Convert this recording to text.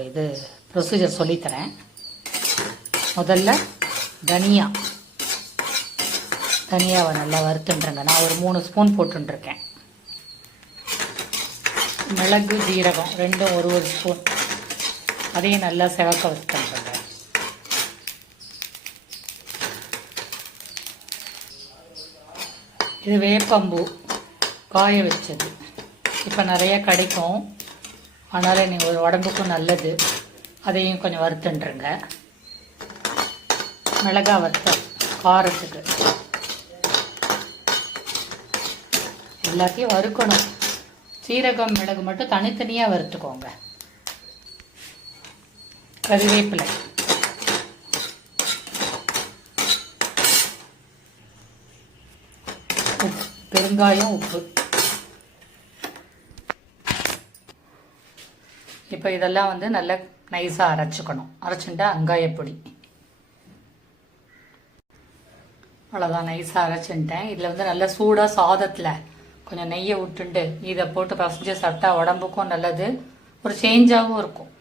இது ப்ரொசீஜர் சொல்லித்தரேன். முதல்ல தனியாவை நல்லா வறுத்துன்றேங்க. நான் ஒரு 3 ஸ்பூன் போட்டுருக்கேன். மிளகு ஜீரகம் ரெண்டும் ஒரு ஸ்பூன், அதையும் நல்லா செவக்க வச்சுட்டுருங்க. இது வேப்பம்பூ காய வச்சது. இப்போ நிறைய கிடைக்கும், அதனால் நீங்கள் உடம்புக்கும் நல்லது. அதையும் கொஞ்சம் வறுத்துட்டுருங்க. மிளகா வறுத்தல் காரத்துக்கு எல்லாத்தையும் வறுக்கணும். சீரகம் மிளகு மட்டும் தனித்தனியாக வறுத்துக்கோங்க. கறிவேப்பிலை, பெருங்காயம், உப்பு. இப்போ இதெல்லாம் வந்து நல்லா நைஸாக அரைச்சிக்கணும். அரைச்சுட்டா வெங்காயப்பொடி. அவ்வளோதான், நைஸாக அரைச்சுட்டேன். இதில் வந்து நல்லா சூடாக சாதத்தில் கொஞ்சம் நெய்யை விட்டுண்டு இதை போட்டு பசஞ்சு சாப்பிட்டா உடம்புக்கும் நல்லது, ஒரு சேஞ்சாகவும் இருக்கும்.